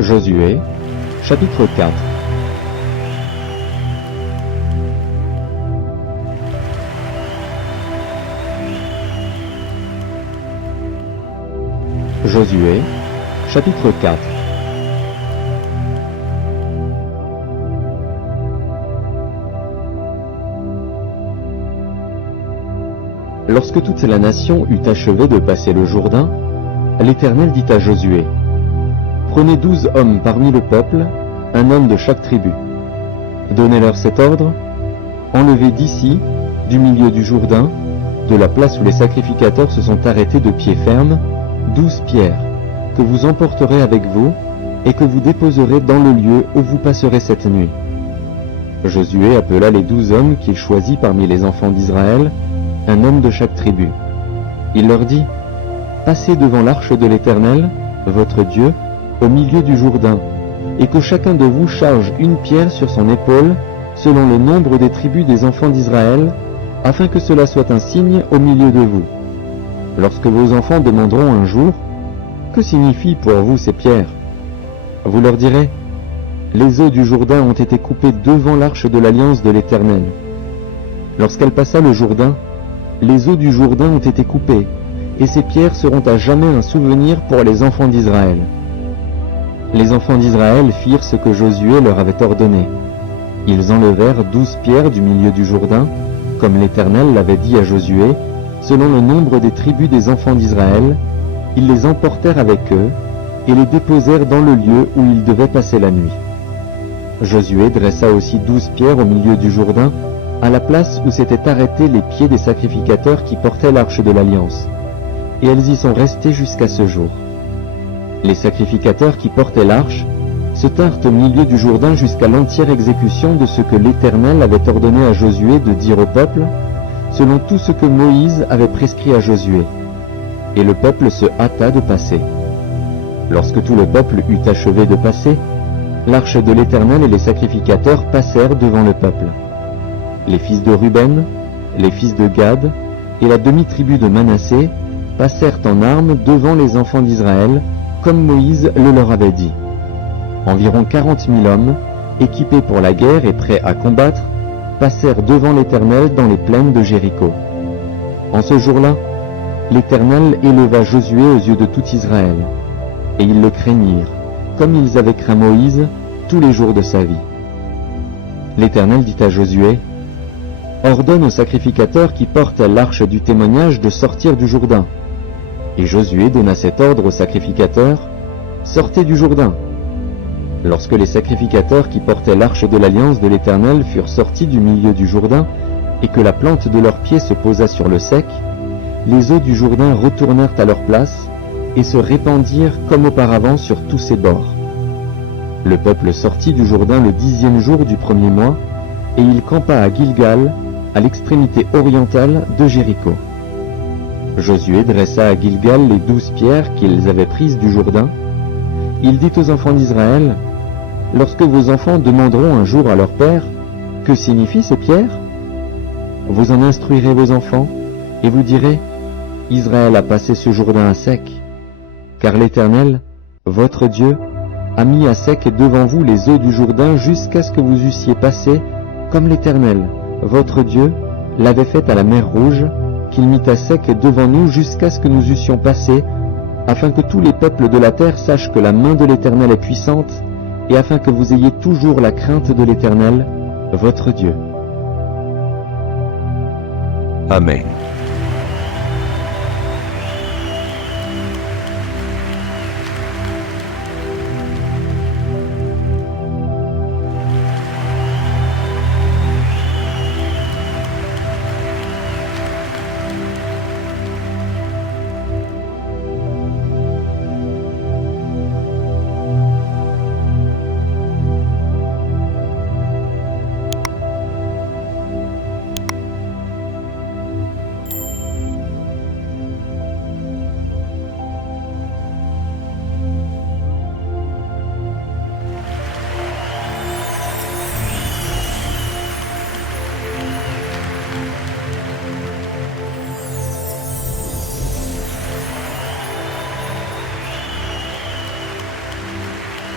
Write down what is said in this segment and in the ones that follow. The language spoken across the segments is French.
Josué, chapitre 4. Josué, chapitre 4. Lorsque toute la nation eut achevé de passer le Jourdain, l'Éternel dit à Josué, « Prenez 12 hommes parmi le peuple, un homme de chaque tribu. Donnez-leur cet ordre, enlevez d'ici, du milieu du Jourdain, de la place où les sacrificateurs se sont arrêtés de pied ferme, 12 pierres, que vous emporterez avec vous, et que vous déposerez dans le lieu où vous passerez cette nuit. » Josué appela les 12 hommes qu'il choisit parmi les enfants d'Israël, un homme de chaque tribu. Il leur dit, « Passez devant l'arche de l'Éternel, votre Dieu, au milieu du Jourdain, et que chacun de vous charge une pierre sur son épaule, selon le nombre des tribus des enfants d'Israël, afin que cela soit un signe au milieu de vous. Lorsque vos enfants demanderont un jour, « Que signifient pour vous ces pierres ?» Vous leur direz, « Les eaux du Jourdain ont été coupées devant l'arche de l'alliance de l'Éternel. Lorsqu'elle passa le Jourdain, les eaux du Jourdain ont été coupées, et ces pierres seront à jamais un souvenir pour les enfants d'Israël. » Les enfants d'Israël firent ce que Josué leur avait ordonné. Ils enlevèrent 12 pierres du milieu du Jourdain, comme l'Éternel l'avait dit à Josué, selon le nombre des tribus des enfants d'Israël. Ils les emportèrent avec eux, et les déposèrent dans le lieu où ils devaient passer la nuit. Josué dressa aussi 12 pierres au milieu du Jourdain, à la place où s'étaient arrêtés les pieds des sacrificateurs qui portaient l'arche de l'Alliance, et elles y sont restées jusqu'à ce jour. Les sacrificateurs qui portaient l'arche se tinrent au milieu du Jourdain jusqu'à l'entière exécution de ce que l'Éternel avait ordonné à Josué de dire au peuple, selon tout ce que Moïse avait prescrit à Josué. Et le peuple se hâta de passer. Lorsque tout le peuple eut achevé de passer, l'arche de l'Éternel et les sacrificateurs passèrent devant le peuple. Les fils de Ruben, les fils de Gad et la demi-tribu de Manassé passèrent en armes devant les enfants d'Israël, comme Moïse le leur avait dit. Environ 40 000 hommes, équipés pour la guerre et prêts à combattre, passèrent devant l'Éternel dans les plaines de Jéricho. En ce jour-là, l'Éternel éleva Josué aux yeux de tout Israël, et ils le craignirent, comme ils avaient craint Moïse tous les jours de sa vie. L'Éternel dit à Josué, « Ordonne aux sacrificateurs qui portent l'arche du témoignage de sortir du Jourdain. » Et Josué donna cet ordre aux sacrificateurs, « Sortez du Jourdain. » Lorsque les sacrificateurs qui portaient l'arche de l'alliance de l'Éternel furent sortis du milieu du Jourdain, et que la plante de leurs pieds se posa sur le sec, les eaux du Jourdain retournèrent à leur place, et se répandirent comme auparavant sur tous ses bords. Le peuple sortit du Jourdain le 10e jour du premier mois, et il campa à Gilgal, à l'extrémité orientale de Jéricho. Josué dressa à Gilgal les 12 pierres qu'ils avaient prises du Jourdain. Il dit aux enfants d'Israël, « Lorsque vos enfants demanderont un jour à leur père, « Que signifient ces pierres ?» Vous en instruirez vos enfants, et vous direz, « Israël a passé ce Jourdain à sec, car l'Éternel, votre Dieu, a mis à sec devant vous les eaux du Jourdain jusqu'à ce que vous eussiez passé, comme l'Éternel, votre Dieu, l'avait fait à la mer Rouge, qu'il mit à sec devant nous jusqu'à ce que nous eussions passé, afin que tous les peuples de la terre sachent que la main de l'Éternel est puissante, et afin que vous ayez toujours la crainte de l'Éternel, votre Dieu. » Amen.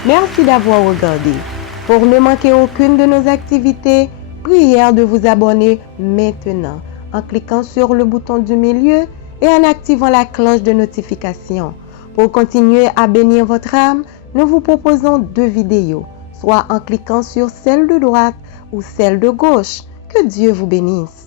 Merci d'avoir regardé. Pour ne manquer aucune de nos activités, prière de vous abonner maintenant en cliquant sur le bouton du milieu et en activant la cloche de notification. Pour continuer à bénir votre âme, nous vous proposons 2 vidéos, soit en cliquant sur celle de droite ou celle de gauche. Que Dieu vous bénisse.